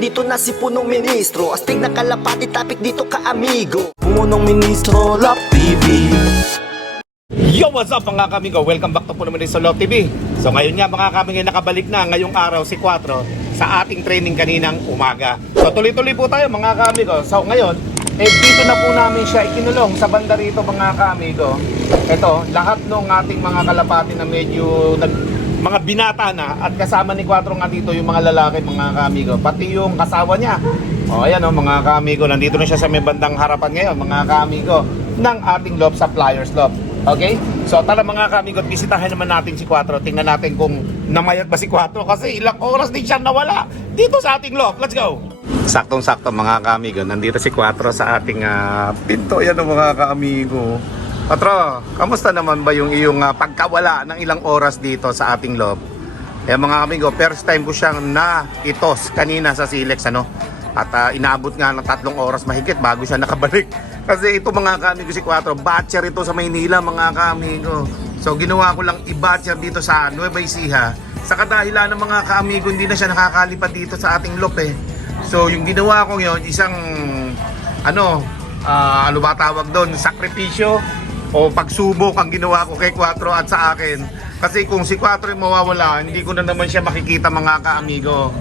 nandito na si punong ministro. Astig na kalapati, topic dito ka amigo. Punong ministro, Love TV. Yo, what's up mga kamigo? Welcome back to Punong Ministro Love TV. So ngayon nga mga kamigo, nakabalik na ngayong araw si 4 sa ating training kaninang umaga. So tuloy-tuloy po tayo mga kamigo. So ngayon, dito na po namin siya ikinulong sa banda rito mga kamigo. Ito, lahat ng ating mga kalapati na medyo mga binata na at kasama ni 4 nga dito yung mga lalaki mga kamigo, pati yung kasawa niya. O ayan o mga kamigo, nandito na siya sa may bandang harapan ngayon mga kamigo ng ating Love Suppliers Love. Okay? So tara mga kamigo, bisitahin naman natin si 4. Tingnan natin kung namayag ba si 4 kasi ilang oras din siya nawala dito sa ating Love. Let's go! Saktong-sakto mga kamigo, nandito si 4 sa ating pinto. Yan o mga kamigo. 4, kamusta naman ba yung iyong pagkawala ng ilang oras dito sa ating Love? Eh mga kamigo, first time ko siyang na-itos kanina sa Silex ano. At inaabot nga ng 3 oras mahigit bago siya nakabalik. Kasi ito mga kamigo si 4, batcher ito sa Maynila mga kamigo. So ginawa ko lang i-batcher dito sa Nueva Ecija. Sa kadahilan ng mga kamigo, hindi na siya nakakalipad dito sa ating Love eh. So yung ginawa ko yon, isang ano ba tawag doon, sakripisyo o pagsubok ang ginawa ko kay 4 at sa akin. Kasi kung si 4 yung mawawala, hindi ko na naman siya makikita mga kaamigo.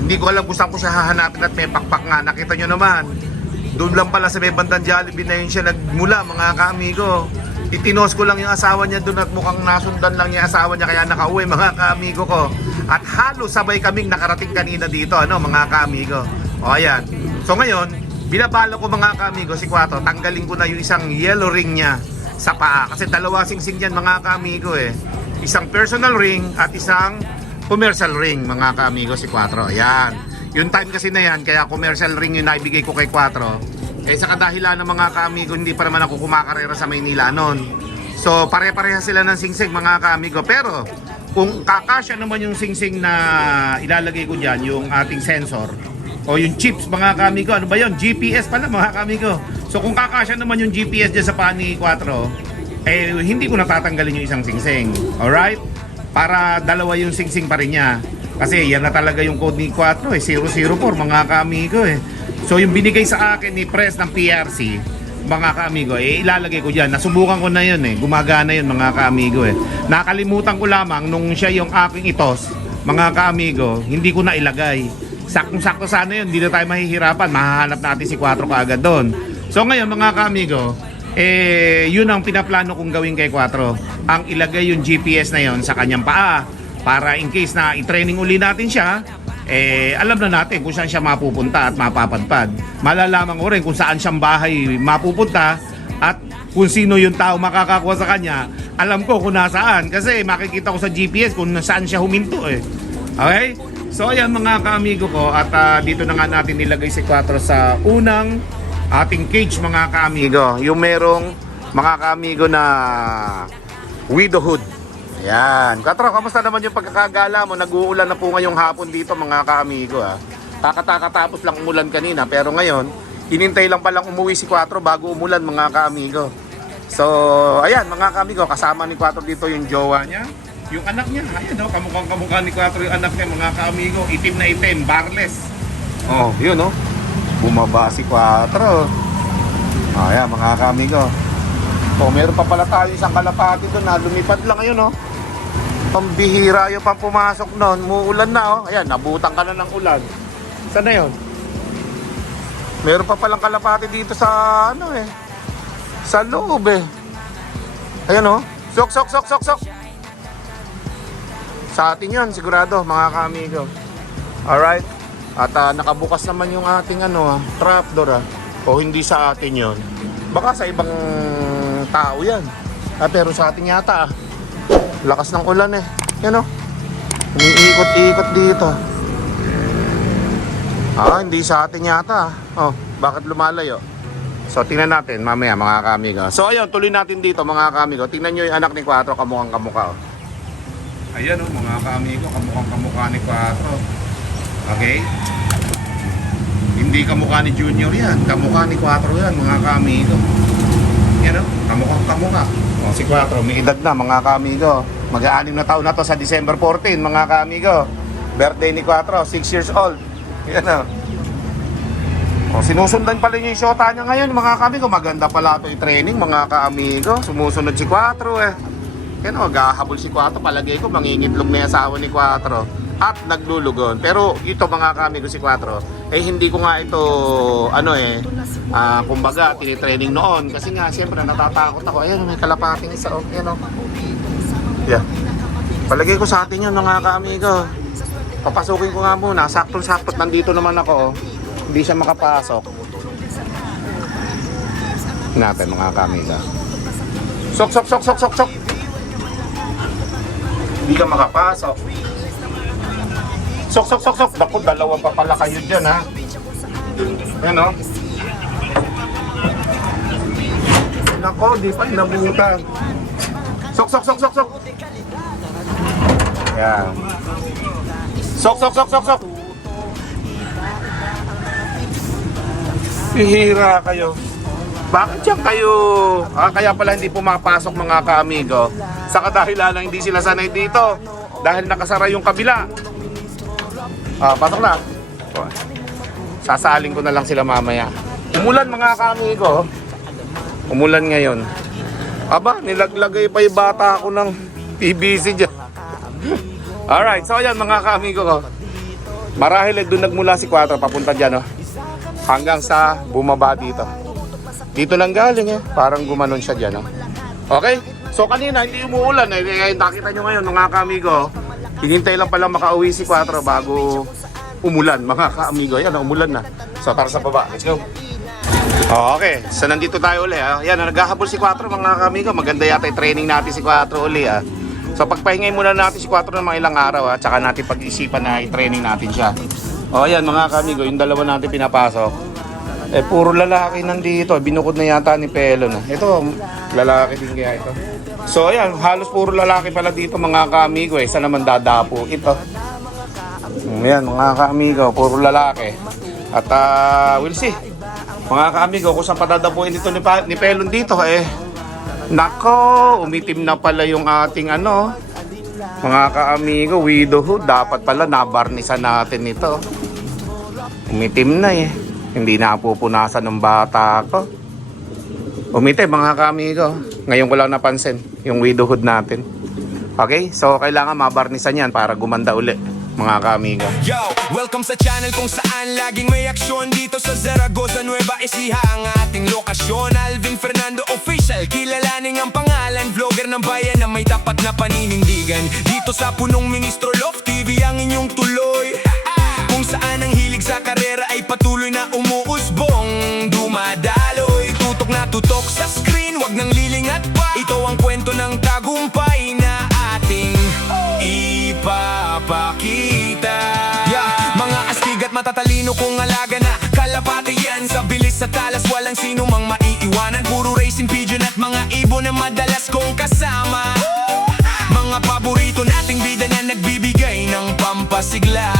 Hindi ko alam kung saan ko siya hahanapin at may pakpak nga. Nakita nyo naman, doon lang pala sa may bandang Jollibee na yun siya nagmula mga kaamigo. Itinos ko lang yung asawa niya doon at mukhang nasundan lang yung asawa niya kaya nakauwi mga kaamigo ko. At halos sabay kaming nakarating kanina dito ano mga kaamigo. O ayan. So ngayon, binabalo ko mga kaamigo si 4, tanggalin ko na yung isang yellow ring niya sa paa. Kasi dalawa singsing yan mga kaamigo eh. Isang personal ring at isang commercial ring mga kaamigo si 4. Ayan. Yung time kasi na yan, kaya commercial ring yung naibigay ko kay 4. Eh sa kadahilan ng mga kaamigo, hindi pa naman ako kumakarera sa Maynila noon. So pare-pareha sila ng singsing mga kaamigo. Pero kung kakasya naman yung singsing na ilalagay ko dyan, yung ating sensor o yung chips mga kamigo, ano ba yun? GPS pala mga kamigo. So kung kakasya naman yung GPS dyan sa paa ni 4, eh hindi ko natatanggalin yung isang singsing. Alright? Para dalawa yung singsing pa rin niya. Kasi yan na talaga yung code ni 4 eh, 004 mga kamigo eh. So yung binigay sa akin ni Press ng PRC mga kaamigo, eh ilalagay ko dyan. Nasubukan ko na yun eh, gumagana yun mga kaamigo eh. Nakalimutan ko lamang nung siya yung aking itos mga kaamigo, hindi ko na ilagay. Saktong-sakto sana yun, hindi na tayo mahihirapan, mahahanap natin si 4 kaagad doon. So ngayon mga kaamigo, eh yun ang pinaplano kong gawin kay 4, ang ilagay yung GPS na yun sa kanyang paa para in case na i-training uli natin siya, eh alam na natin kung saan siya mapupunta at mapapadpad. Malalaman ko rin kung saan siyang bahay mapupunta at kung sino yung tao makakakuha sa kanya. Alam ko kung nasaan kasi makikita ko sa GPS kung saan siya huminto eh. Okay? So ayan mga kaamigo ko, at dito na nga natin nilagay si 4 sa unang ating cage mga kaamigo. Yung merong mga kaamigo na widowhood. Ayan. 4, kamusta naman yung pagkakagala mo? Nag-uulan na po ngayong hapon dito mga kaamigo ha. Kakatapos lang umulan kanina pero ngayon, hinintay lang palang umuwi si 4 bago umulan mga kaamigo. So ayan mga kaamigo, kasama ni 4 dito yung jowa niya. Yung anak niya, ayan o, kamukhang-kamukha ni 4 yung anak niya mga kaamigo. Itim na itim, barless. Oh, yun o. Bumaba si 4. Ayan mga kaamigo. Oh, meron pa pala tayo isang kalapati doon na lumipad lang ngayon o. Pambihira yung pang pumasok noon. Muulan na o. Ayan, nabutan ka na ng ulan. Saan na yun? Meron pa palang kalapati dito sa ano eh. Sa loob eh. Ayan o. Sok, sok, sok, sok, sok. Sa atin yun, sigurado mga kaamigo. Alright. At nakabukas naman yung ating trapdoor o hindi sa atin yun. Baka sa ibang tao yan. Pero sa atin yata lakas ng ulan eh. Yan o. Umiikot-ikot dito. Hindi sa atin yata. Oh, bakit lumalayo? So tingnan natin mamaya mga kaamigo. So ayun, tuloy natin dito mga kaamigo. Tingnan nyo yung anak ni 4, kamukhang kamukha oh. Ayan o mga kaamigo, kamukhang kamukha ni 4. Okay? Hindi kamukha ni Junior yan, kamukha ni 4 yan mga kaamigo. Yan o, kamukhang kamukha. O, si 4 may edad na mga kaamigo. Mag-6 na taon na to sa December 14 mga kaamigo. Birthday ni 4, 6 years old. Yan o. O, sinusundan pala niya yung shota niya ngayon, mga kaamigo. Maganda pala ito i-training, mga kaamigo. Sumusunod si Quattro eh. Yan o, gahabol si Quattro. Palagay ko, mangingitlog na yung asawa ni Quattro. At naglulugon. Pero ito, mga kaamigo, si Quattro, eh hindi ko nga ito, kumbaga, tinitraining noon. Kasi nga, siyempre, natatakot ako. Ayan, may kalapating isa. Yan o. Yeah. Palagay ko sa atin yun, mga kaamigo. Papasukin ko nga muna. Saktong-saktot, nandito naman ako. Hindi siya makapasok. Natin, mga kaamigo. Sok. Hindi ka makapasok. Sok. Naku, dalawa pa pala kayo dyan, ha? Yan, o. Nako, di pa inabutan. Sok. Yan. Sok. Hihira kayo. Bakit yan kayo? Kaya pala hindi pumapasok, mga kaamigo. Sa kadahilan lang hindi sila sanay dito. Dahil nakasara yung kabila. Pasok na. Sasaling ko na lang sila mamaya. Umulan, mga kaamigo. Umulan ngayon. Aba, nilaglagay pa yung bata ako ng PVC dyan. Alright, so ayan, mga kaamigo ko. Marahil doon nagmula si Quattro papunta dyan, hanggang sa bumaba dito. Dito lang galing parang gumanon siya dyan. Okay, so kanina hindi umuulan nakita nyo ngayon, mga kaamigo. Hihintay lang pala makauwi si Quattro bago umulan, mga kaamigo. Ayan, umulan na. So tara sa baba, let's go. Okay, so nandito tayo uli. Yan, naghahabol si Quattro, mga kaamigo. Maganda yata yung training natin si Quattro uli. So pagpahingay muna natin si Quattro ng mga ilang araw, tsaka natin pag-isipan na i-training natin siya. Ayan, mga kaamigo, yung dalawa natin pinapasok. Puro lalaki nandito. Binukod na yata ni Pelo na. Ito, lalaki din kaya ito. So ayan, halos puro lalaki pala dito, mga kaamigo. Isa naman dadapo ito. Ayan, mga kaamigo, puro lalaki. At we'll see, mga kaamigo, kung saan padadapuin dito ni Pelon dito. Nako, umitim na pala yung ating mga kaamigo, widowhood. Dapat pala nabarnisan natin ito. Umitim na hindi na pupunasan ng bata ko. Umitim, mga kaamigo. Ngayon ko lang napansin yung widowhood natin. Okay, so kailangan mabarnisan yan para gumanda uli, mga kaamigo. Yo, welcome sa channel kung saan laging may aksyon. Dito sa Zaragoza, Nueva Ecija ang ating lokasyon. Alvin Fernando Official, kilalaning ang pangalan. Vlogger ng bayan na may tapat na paninindigan. Dito sa punong Ministro Love TV ang inyong tuloy. Kung saan ang hilig sa karera ay patuloy na umuusbong. Dumadaloy, tutok na tutok sa screen. Wag nang lilingat pa. Ito ang kwento ng tagumpay na ating ipapakita. Mga astig at matatalino kung alaga na kalapate yan. Sa bilis sa talas walang sino mang maiiwanan. Puro racing pigeon at mga ibon na madalas kong kasama. Mga paborito nating bida na nagbibigay ng pampasigla.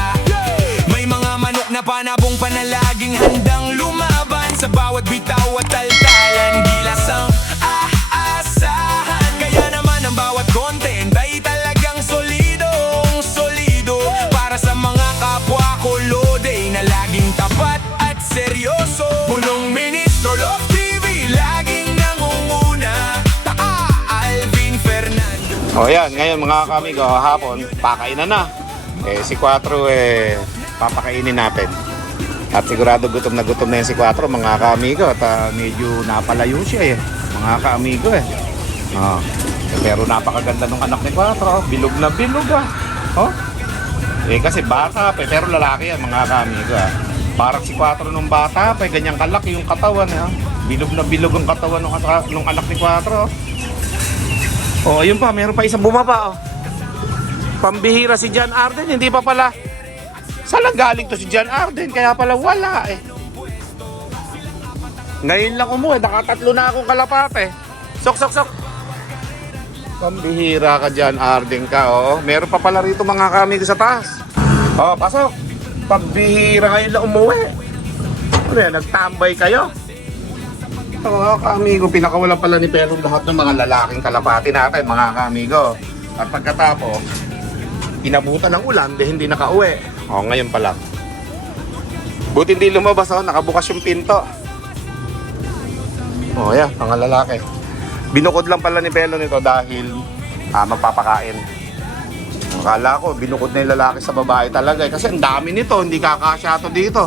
May mga manok na panabong panalaging handang lumaban. Sa bawat bitaw at taltalan, gilas ang aasahan. Kaya naman ang bawat content ay talagang solidong solido. Para sa mga kapwa ko lode na laging tapat at seryoso. Punong Ministro Love TV, laging nangunguna. Alvin Fernando. Yan, ngayon, mga kaamigo, hapon, pakainan na. Si Quattro, papakainin natin. At sigurado gutom na yan si Quattro, mga kaamigo. At medyo napalayo siya mga kaamigo pero napakaganda ng anak ni Quattro. Bilog na bilog kasi bata pero lalaki yan, mga kaamigo. Parang si Quattro nung bata ganyan kalaki yung katawan bilog na bilog ang katawan nung anak ni Quattro. Ayun pa, meron pa isang bumaba Pambihira si John Arden, hindi pa pala. Saan lang galing to si John Arden? Kaya pala wala Ngayon lang umuwi, nakatatlo na akong kalapate. Sok. Pambihira ka John Arden ka, Meron pa pala rito, mga kaamigo, sa taas. Pasok. Pambihira, ngayon lang umuwi. Nagtambay kayo? Kaamigo, pinakawalan pala ni Pelon lahat ng mga lalaking kalapati natin, mga kaamigo. At pagkatapos, inabutan ng ulan, hindi nakauwi. Ngayon pa lang. Buti hindi lumabas, oh. Nakabukas yung pinto. Oh, yan, mga lalaki. Binukod lang pala ni Belo nito dahil magpapakain. Akala ko, binukod na yung lalaki sa babae talaga. Kasi ang dami nito, hindi kakasya to dito.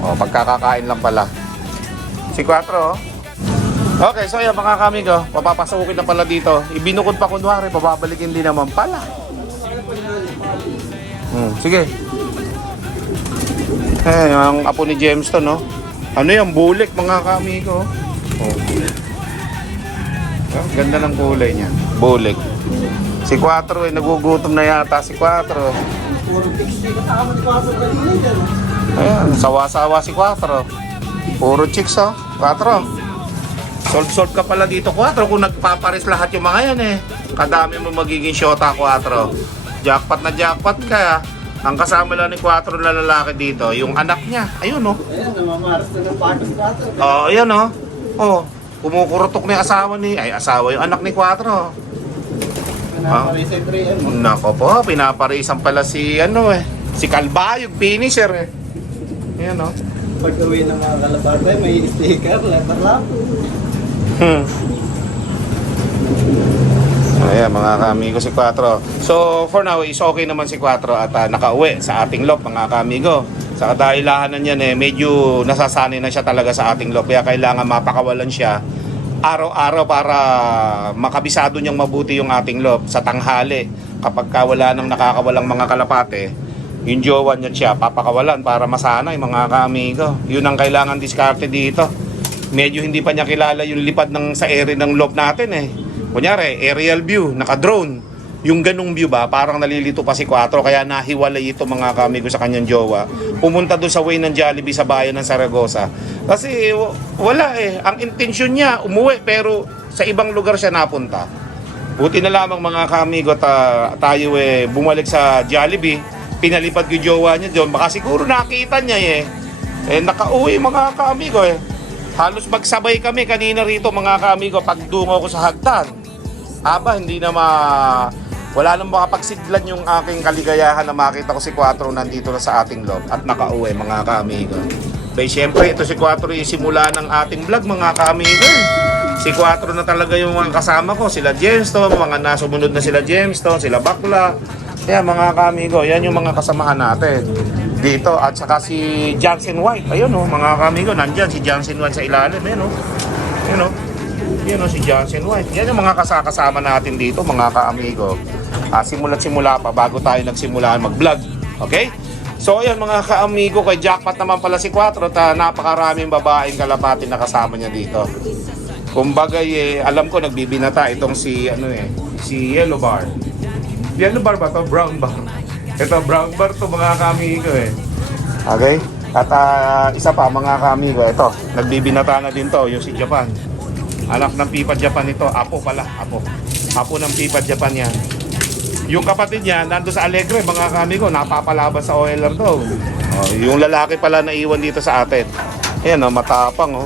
Oh, pagkakakain lang pala. Si 4, oh. Okay, so yan mga kamigo, papapasukin na pala dito. Ibinukod pa kunwari, bababalikin din naman pala. Sige. Ang apo ni James to, no? Ano yan, bulik mga kamigo. Oh. Ganda ng kulay niya, bulik. Si 4 nagugutom na yata si 4. Ayan, sawa-sawa si 4. Puro chicks, oh. 4. Solve ka pala dito 4 kung nagpapares lahat yung mga yan eh. Kadami mo magiging shota 4. Jackpot na jackpot ka. Ang kasama lang ni 4 na lalaki dito, yung anak niya. Ayun oh. Ayan, namamaras na ng patos nato. Oh, ayan oh. Oh, kumukurutok na yung asawa yung anak ni 4. Pinaparisay pre yan mo. Nako po, pinaparisan pala si si Kalba, yung finisher eh. Ayan oh. Pag uwi ng mga kalabatay, may sticker, letter lang. Ayan mga kamigo si 4. So for now is okay naman si 4 at nakauwi sa ating loob mga kamigo. Sa kadahilanan niyan medyo nasasanay na siya talaga sa ating loob. Kaya kailangan mapakawalan siya araw-araw para makabisado niyang mabuti yung ating loob sa tanghali. Kapag wala nang nakakawalang mga kalapate, yung jowa niya siya papakawalan para masanay mga kamigo. Yun ang kailangan diskarte dito. Medyo hindi pa niya kilala yung lipad sa area ng loob natin eh. Kunyari, aerial view, naka-drone. Yung ganung view ba, parang nalilito pa si 4 kaya nahiwalay ito mga kamigo sa kanyang jowa. Pumunta doon sa way ng Jollibee sa bayan ng Saragossa. Kasi wala eh. Ang intensyon niya, umuwi pero sa ibang lugar siya napunta. Buti na lamang mga kamigo tayo bumalik sa Jollibee. Pinalipad yung jowa niya doon. Baka siguro nakita niya nakauwi mga kamigo eh. Halos magsabay kami kanina rito mga kamigo pagdungo ko sa hagdan. Hindi na wala nang makapagsidlan yung aking kaligayahan na makita ko si 4 nandito na sa ating loob at nakauwi mga kamigo. Bay syempre ito si 4 yung simula ng ating vlog mga kamigo. Si 4 na talaga yung mga kasama ko, sila Gemstone, mga nasumunod na sila Gemstone, sila Bakla. Kaya mga kamigo, yan yung mga kasamahan natin dito. At saka si Johnson White, ayun mga kamigo, nandyan si Johnson White sa ilalim, yun si Johnson White. Yan yung mga kasama natin dito mga kaamigo. Simula pa bago tayo nagsimula mag-vlog. Okay? So ayan mga kaamigo, kay jackpot naman pala si 4 at napakaraming babaeng kalapati na kasama niya dito. Kumbaga alam ko nagbibinata itong si Yellow Bar. Yellow Bar ba to? Brown Bar. Ito brown bar to mga kaamigo Okay? At isa pa mga kaamigo, ito nagbibinata na din to yung si Japan. Anak ng Pipa Japan ito, Apo ng Pipa Japan yan. Yung kapatid niya, nando sa Alegre, mga kamigo, napapalabas sa OLR to. Yung lalaki pala naiwan dito sa atin. Ayan matapang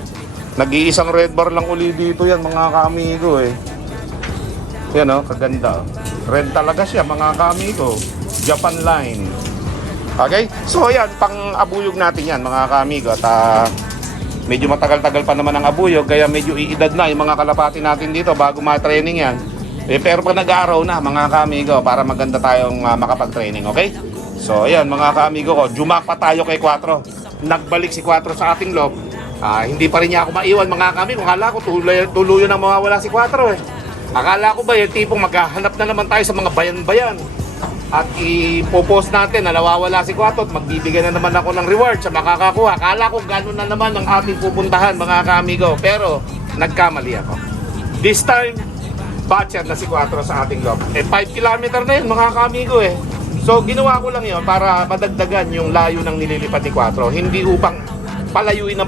Nag-iisang red bar lang uli dito yan mga kamigo Yan kaganda. Red talaga siya mga kamigo. Japan line. Okay? So ayan, pang-abuyog natin yan mga kamigo. At medyo matagal-tagal pa naman ang abuyog, kaya medyo iidad na yung mga kalapati natin dito bago ma-training yan. Pero pag nag-aaraw na mga kamigo, para maganda tayong makapag-training, okay? So ayan mga kamigo ko, jumak pa tayo kay 4. Nagbalik si 4 sa ating loob. Hindi pa rin niya ako maiwan mga kamigo. Akala ko tuluyan ang mawawala si 4 Akala ko ba yung tipong maghahanap na naman tayo sa mga bayan-bayan at ipopost natin na nawawala si 4 at magbibigay na naman ako ng reward sa makakakuha. Akala ko gano'n na naman ang ating pupuntahan mga kamigo, pero nagkamali ako. This time, batcher na si 4 sa ating loob. 5 kilometer na yun mga kamigo So ginawa ko lang yun para madagdagan yung layo ng nililipad ni 4. Hindi upang palayuin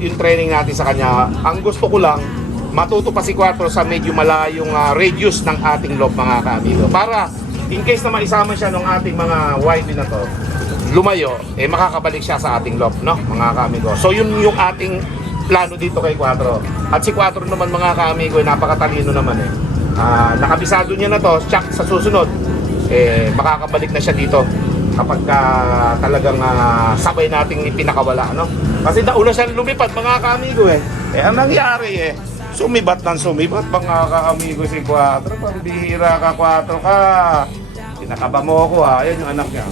yung training natin sa kanya. Ang gusto ko lang, matuto pa si 4 sa medyo malayong radius ng ating loob mga kamigo. Para in case na maisama siya ng ating mga YB na to, lumayo, makakabalik siya sa ating loob, no, mga kamigo. So yun yung ating plano dito kay 4. At si 4 naman mga kamigo, napakatalino naman Nakabisado niya na to, check sa susunod, makakabalik na siya dito kapag talagang sabay nating ipinakawala, no? Kasi nauna siya lumipad, mga kaamigo eh. Ang nangyari sumibat ng sumibat, mga kaamigo, si Quatro. Pambihira ka, Quatro ka. Pinakaba mo ako, Ayan yung anak niya.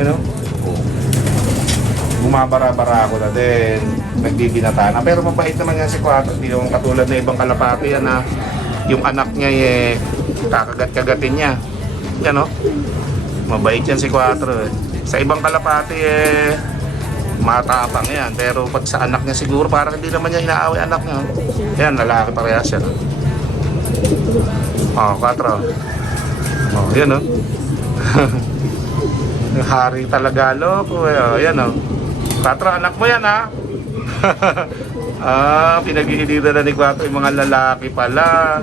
Ano? Bumabara-bara ako na din. Nagbibinata na. Pero mabait naman yan si Quatro. Hindi yung katulad na ibang kalapati yan na yung anak niya kakagat-kagatin niya. Yan, no? Mabait yan si Quatro Sa ibang kalapati matapang yan. Pero pag sa anak niya siguro parang hindi naman niya inaaway anak niya. Yan, lalaki parehas yan. Quatro. Yan, no? Hari talaga loko yan, no? Quatro, anak mo yan, ha? Pinag-iinita na ni Quatro yung mga lalaki pala.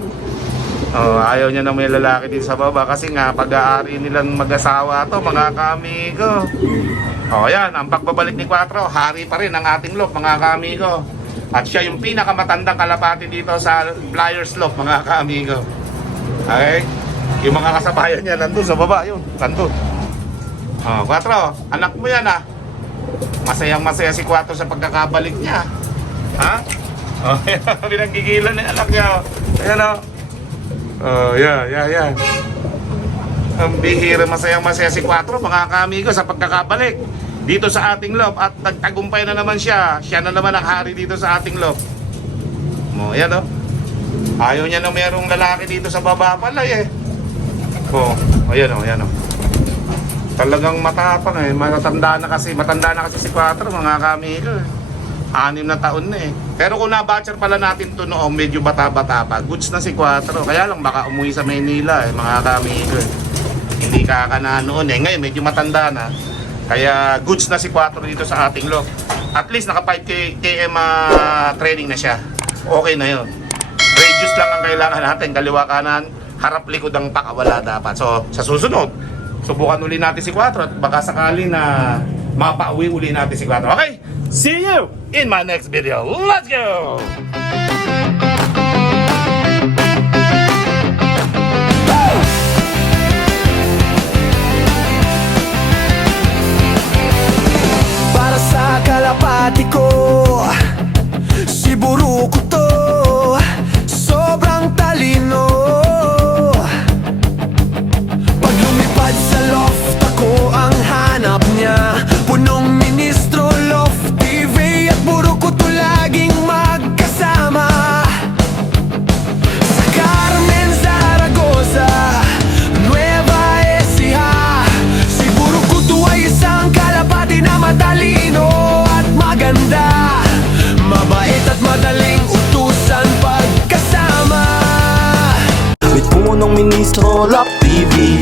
Ayaw niya na may lalaki din sa baba kasi nga pag-aari nilang mag-asawa to, mga kaamigo. Yan, ang pagbabalik ni Quatro, hari pa rin ang ating loft, mga kaamigo. At siya yung pinakamatandang kalapati dito sa Flyers Loft, mga kaamigo. Okay? Yung mga kasabayan niya nandun sa baba, yun, nandun. Quatro, anak mo yan, ha? Masayang-masaya si Quatro sa pagkakabalik niya. Ha? Pinaggigilan ni anak niya. Ayan, yan. Ang bihira, masayang-masaya si Quatro, mga kaamigo, sa pagkakabalik dito sa ating loft. At nagtagumpay na naman siya. Siya na naman ang hari dito sa ating loft. Yan, ayaw niya na mayroong lalaki dito sa baba pala, ayan. Talagang matapang matanda na kasi si Quatro, mga kaamigo 6 na taon na Pero kung na-batcher pala natin to noong medyo bata-bata pa, goods na si Quatro. Kaya lang baka umuwi sa Maynila mga kaamigo Hindi kakana noon Ngayon medyo matanda na. Kaya goods na si Quatro dito sa ating loft. At least naka 5 km training na siya. Okay na yun. Radius lang ang kailangan natin, kaliwa kanan, harap likod ang pakawala dapat. So sa susunod, subukan uli natin si Quatro at baka sakali na mapauwi uli natin si Quatro. Okay? See you in my next video. Let's go! Para sa kalapati ko, si Buruko to, sobrang talino. Pag lumipad sa loft, ako ang hanap niya. Punong ministro, loft TV at Buruko to laging magkasama. Sa Carmen, Zaragoza, Nueva Ecija, si Buruko to ay isang kalapati na matalino at maganda. Mabait at madaling utusan pagkasama. May punong ministro, Love TV.